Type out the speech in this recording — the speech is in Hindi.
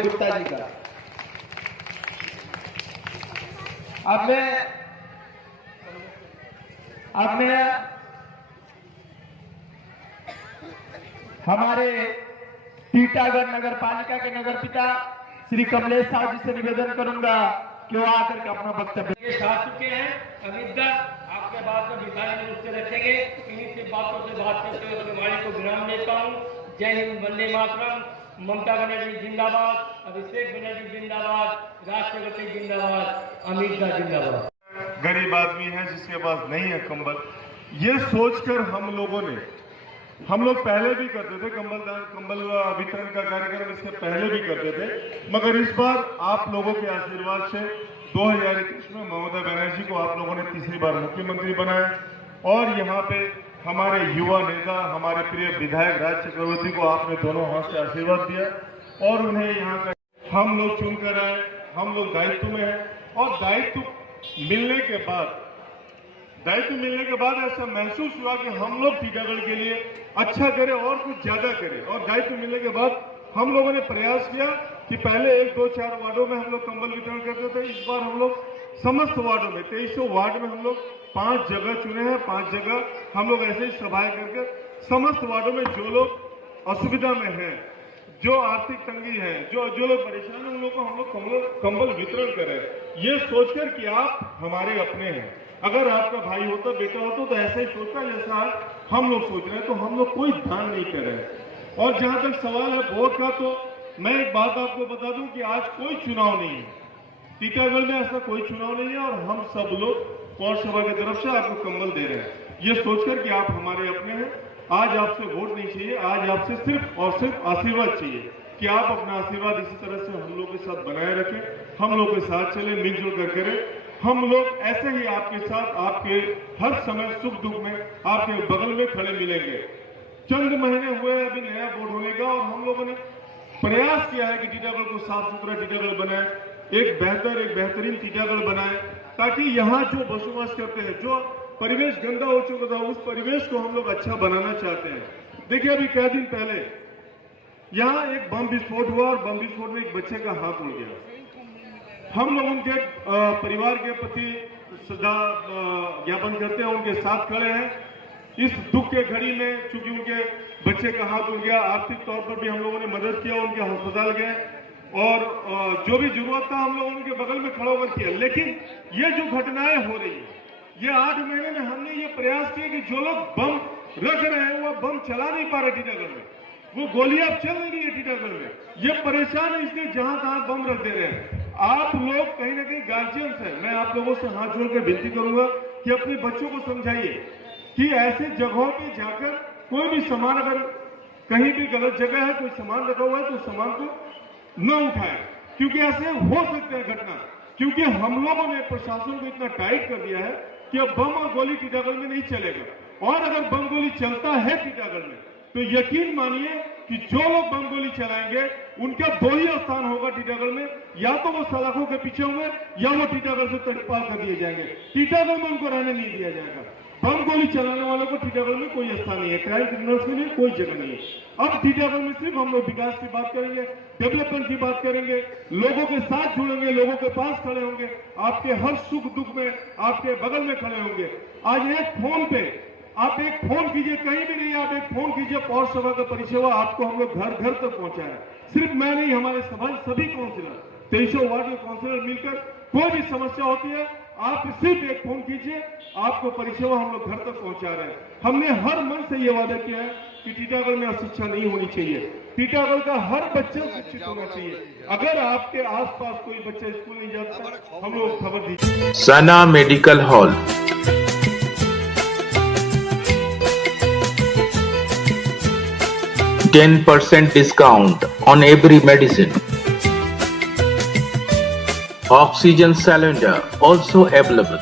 अमित गुप्ता जी का। अब मैं हमारे टीटागढ़ नगर पालिका के नगर पिता श्री कमलेश साहब जी से निवेदन करूंगा कि वो आकर के अपना वक्तव्य साथ चुके हैं। अमित आपके बात में विधायक रूप से रखेंगे। इन्हीं से बातों से बात करते हुए अपने वाणी को विराम देता हूँ। जय हिंद, वंदे मातरम। ममता बनर्जी जिंदाबाद, अभिषेक बनर्जी जिंदाबाद, राष्ट्रपति जिंदाबाद, अमित शाह जिंदाबाद। गरीब आदमी है जिसके पास नहीं है कंबल, ये सोचकर हम लोग पहले भी करते थे कंबल वितरण का कार्यक्रम, इससे पहले भी करते थे, मगर इस बार आप लोगों के आशीर्वाद से 2021 में ममता बनर्जी को आप लोगों ने तीसरी बार मुख्यमंत्री बनाया और यहाँ पे हमारे युवा नेता, हमारे प्रिय विधायक राज चक्रवर्ती को आपने दोनों हाथ से आशीर्वाद दिया और उन्हें यहाँ का हम लोग चुनकर आए। हम लोग दायित्व में हैं और दायित्व मिलने के बाद ऐसा महसूस हुआ कि हम लोग टीटागढ़ के लिए अच्छा करें और कुछ ज्यादा करें। और दायित्व मिलने के बाद हम लोगों ने प्रयास किया कि पहले 1, 2, 4 वार्डों में हम लोग कंबल वितरण करते थे। इस बार हम लोग समस्त वार्डों में 2300 वार्ड में हम लोग 5 जगह चुने हैं। 5 जगह हम लोग ऐसे ही सभाएं करके समस्त वार्डों में जो लोग असुविधा में हैं, जो आर्थिक तंगी है, जो लोग परेशान हैं, उन लोगों को हम लोग कंबल वितरण करें, ये सोचकर कि आप हमारे अपने हैं। अगर आपका भाई होता, बेटा होता तो ऐसा ही सोचता जैसा हम लोग सोच रहे हैं, तो हम लोग कोई ध्यान नहीं कर रहे हैं। और जहां तक सवाल है वोट का, तो मैं एक बात आपको बता दूं कि आज कोई चुनाव नहीं है टीटागढ़ में, ऐसा कोई चुनाव नहीं है और हम सब लोग पौरसभा की तरफ से आपको कंबल दे रहे हैं, ये सोचकर कि आप हमारे अपने हैं। आज आपसे वोट नहीं चाहिए, आज आपसे सिर्फ और सिर्फ आशीर्वाद चाहिए कि आप अपना आशीर्वाद इसी तरह से हम लोग के साथ बनाए रखें, हम लोग के साथ चले, मिलजुल कर करें। हम लोग ऐसे ही आपके साथ, आपके हर समय सुख दुख में आपके बगल में खड़े मिलेंगे। चंद महीने हुए अभी नया बोर्ड होने का और हम लोगों ने प्रयास किया है कि टीटागढ़ को साफ सुथरा टीटागढ़ बनाए, एक बेहतरीन टीटागढ़ बनाए, ताकि यहाँ जो बसोबास करते हैं, जो परिवेश गंदा हो चुका था, उस परिवेश को हम लोग अच्छा बनाना चाहते हैं। देखिए अभी कई दिन पहले यहाँ एक बम विस्फोट हुआ और बम विस्फोट में एक बच्चे का हाथ उड़ गया। हम लोग उनके परिवार के प्रति श्रद्धा ज्ञापन करते हैं, उनके साथ खड़े हैं इस दुख के घड़ी में। चूंकि उनके बच्चे का हाथ उड़ गया, आर्थिक तौर पर भी हम लोगों ने मदद किया, उनके अस्पताल गए और जो भी जरूरत था हम लोग उनके बगल में खड़ा होकर किया। लेकिन ये जो घटनाएं हो रही है, ये 8 महीने में हमने ये प्रयास किया कि जो लोग बम रख रहे हैं वो बम चला नहीं पा रहे टीटागढ़ में, वो गोलियां चल नहीं है टीटागढ़ में, ये परेशान है, इसलिए जहां तहां बम रख दे रहे हैं। आप लोग कहीं ना कहीं गार्जियंस हैं, मैं आप लोगों से हाथ जोड़कर विनती करूंगा कि अपने बच्चों को समझाइए कि ऐसे जगहों पे जाकर कोई भी सामान, अगर कहीं भी गलत जगह है, कोई सामान रखा हुआ है, तो सामान को न उठाए, क्योंकि ऐसे हो सकते हैं घटना। क्योंकि हम लोगों ने प्रशासन को इतना टाइट कर दिया है कि अब बम और गोली टीटागढ़ में नहीं चलेगा। और अगर बम गोली चलता है टीटागढ़ में तो यकीन मानिए कि जो लोग बम गोली चलाएंगे उनका 2 ही स्थान होगा टीटागढ़ में, या तो वो सलाखों के पीछे होंगे या वो टीटागढ़ से तड़पाल कर दिए जाएंगे। टीटागढ़ में उनको रहने नहीं दिया जाएगा। बम गोली चलाने वालों को टीटागढ़ में कोई स्थान नहीं है, क्राइम क्रिमिनल्स के लिए कोई जगह नहीं है। अब टीटागढ़ में सिर्फ हम लोग विकास की बात करेंगे, डेवलपमेंट की बात करेंगे, लोगों के साथ जुड़ेंगे, लोगों के पास खड़े होंगे, आपके हर सुख दुख में आपके बगल में खड़े होंगे। आज एक फोन पे आप एक फोन कीजिए, कहीं भी नहीं, आप एक फोन कीजिए, पौरसभा का परिसेवा आपको हम लोग घर घर तक पहुंचाए। सिर्फ मैं नहीं, हमारे सभी काउंसिलर, 2300 वार्ड के काउंसिलर मिलकर कोई भी समस्या होती है, आप सिर्फ एक फोन कीजिए, आपको परिसेवा हम लोग घर तक पहुंचा रहे हैं। हमने हर मन से ये वादा किया है कि टीटागढ़ में अशिक्षा नहीं होनी चाहिए, टीटागढ़ का हर बच्चा शिक्षित होना चाहिए। अगर आपके आसपास कोई बच्चा स्कूल नहीं जाता, हम लोग खबर दीजिए। सना medical hall, 10% discount on every medicine. Oxygen cylinder also available.